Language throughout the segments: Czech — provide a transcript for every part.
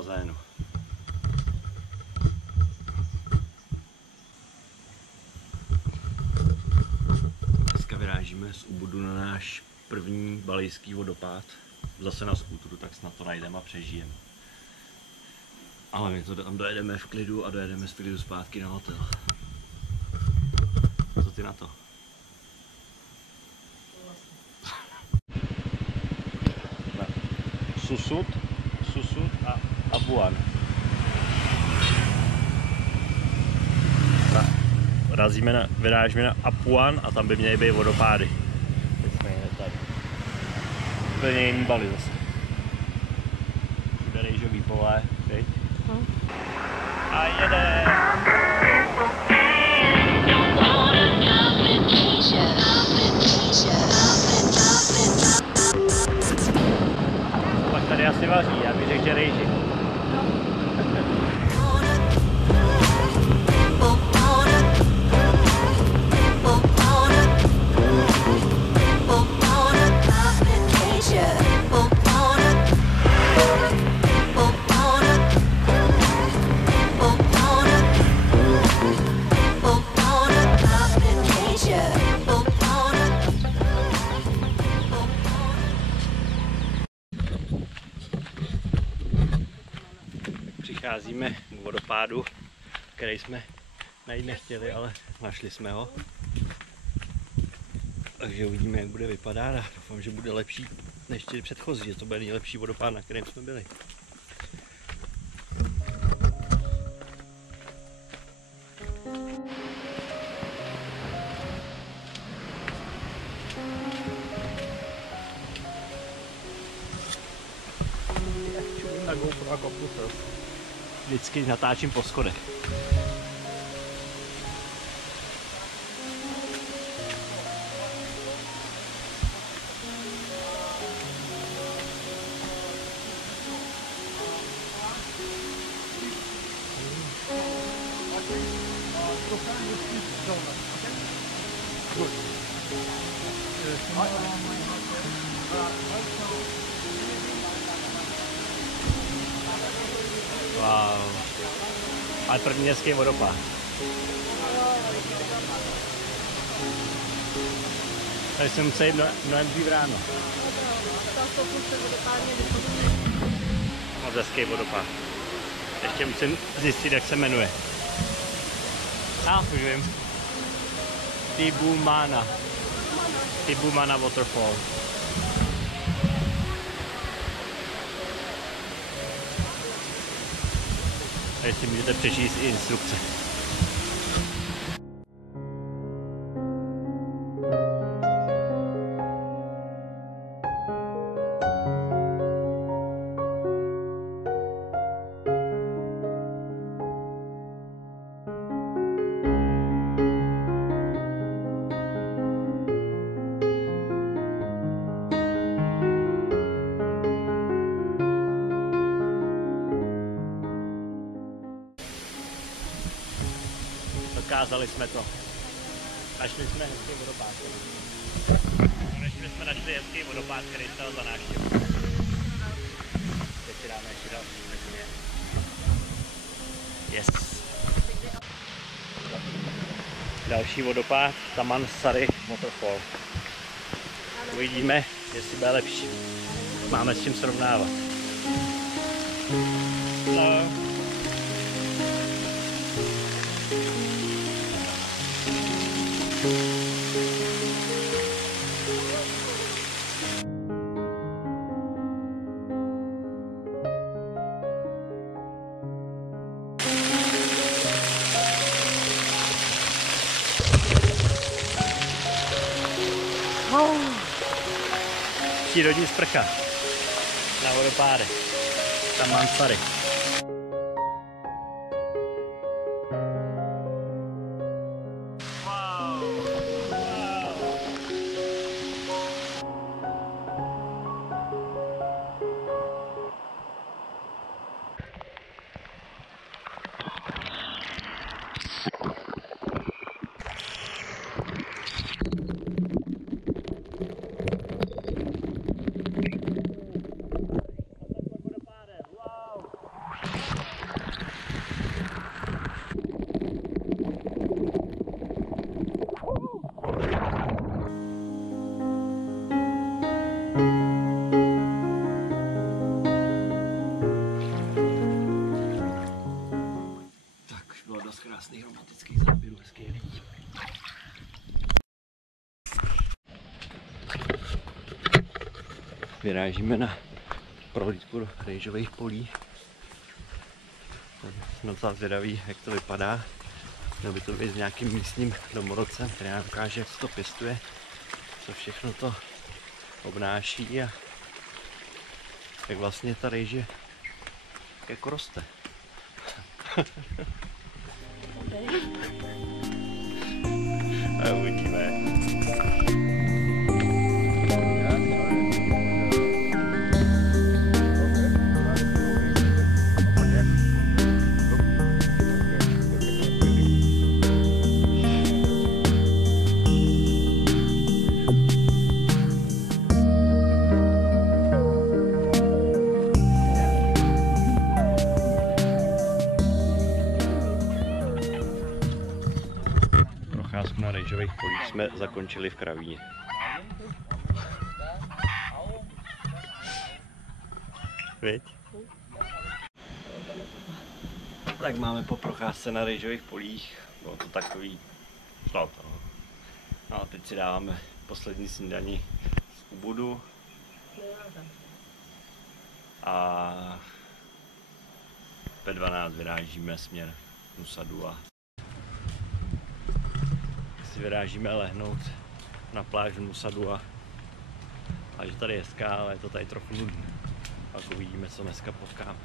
bazénu. Dneska vyrážíme z Ubudu na náš první balijský vodopád. Zase na skútru, tak snad to najdeme a přežijeme. Ale my to tam dojedeme v klidu a dojedeme z klidu zpátky na hotel. Co ty na to? Susut a Abuan. Vyrážíme na Apuan a tam by měly být vodopády. Teď jsme jeli tady. Úplně jiný Bali zase. Všude rejžový pole, teď. A jede! Pak tady asi vaří, já bych řekl, že rejži. Přicházíme k vodopádu, který jsme najít nechtěli, ale našli jsme ho. Takže uvidíme, jak bude vypadat a doufám, že bude lepší než ty předchozí, že to bude nejlepší vodopád, na kterém jsme byli. Na GoPro a kopnu to. Vždycky natáčím po schodech. Wow. Ale první hezký vodopád. Tady jsem musel jít mnohem dřív ráno. Moc hezký vodopád. Ještě musím zjistit, jak se jmenuje. Už vím. Tibumana Waterfall. Tady si můžete přečíst i instrukce. Dokázali jsme to. Našli jsme hezký vodopád. Konečně jsme našli hezký vodopád, který stal za návštěvu. Teď si dáme ještě další. Yes. Další vodopád, Taman Sari Waterfall. Uvidíme, jestli bude lepší. Máme s čím srovnávat. Hello. Přírodní sprcha na vodopádech. Taman Sari. Vyrážíme na prohlídku do rejžových polí. Jsem docela zvědavý, jak to vypadá. Měl by to být s nějakým místním domorodcem, který nám ukáže, jak se to pěstuje, co všechno to obnáší a jak vlastně ta rejže jako roste. A uvidíme. Procházku na rejžových polích jsme zakončili v Kravíně. Viď? Tak máme po procházce na rejžových polích, bylo to takový, šlo to. No a teď si dáváme poslední snídani z Ubudu. A ve 12 vyrážíme směr Nusa Dua. Si vyrážíme lehnout na pláž v Nusa Dua. A že tady je hezká, ale je to tady trochu nudné. Pak uvidíme, co dneska potkáme.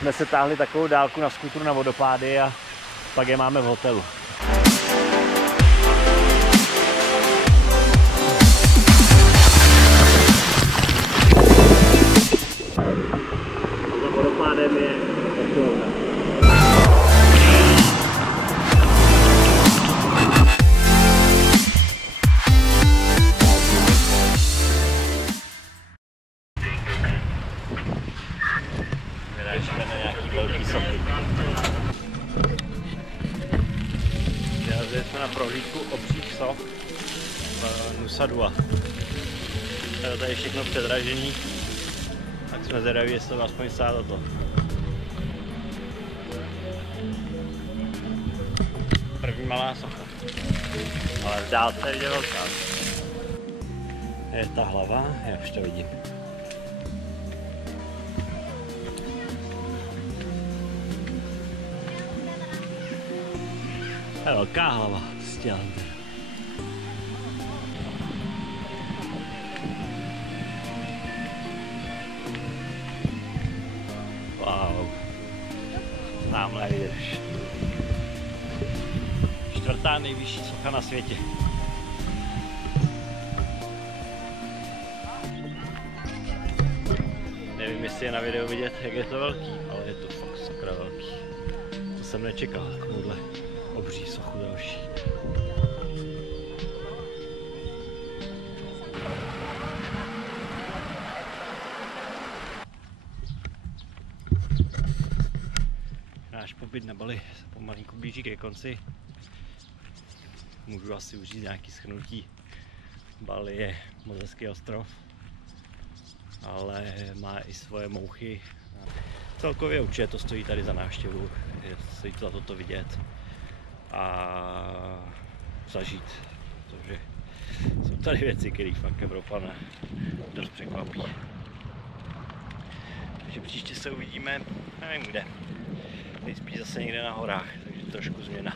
Jsme se táhli takovou dálku na skútru na vodopády a pak je máme v hotelu. Za vodopádem je Barcelona. Vyrážíme na nějaký velký sochy. Vyrazili jsme na prohlídku obřích soch v Nusa Dua. Tady je všechno předražený, tak jsme zvědaví, jestli to aspoň stát o to. První malá socha, ale v dálce je velká. Je ta hlava, já už to vidím. Je velká hlava s tělem. Wow. Tamhle vidíš. 4. nejvyšší socha na světě. Nevím, jestli je na videu vidět, jak je to velký, ale je to fakt sakra velký. To jsem nečekal, takovouhle obří sochu další. Náš pobyt na Bali se pomalinku blíží ke konci. Můžu asi užít nějaký shrnutí. Bali je moc hezký ostrov, ale má i svoje mouchy. Celkově určitě to stojí tady za návštěvu, stojí to za toto vidět a zažít, protože jsou tady věci, které fakt Evropana dost překvapí. Takže příště se uvidíme, nevím kde, nejspíš zase někde na horách, takže trošku změna.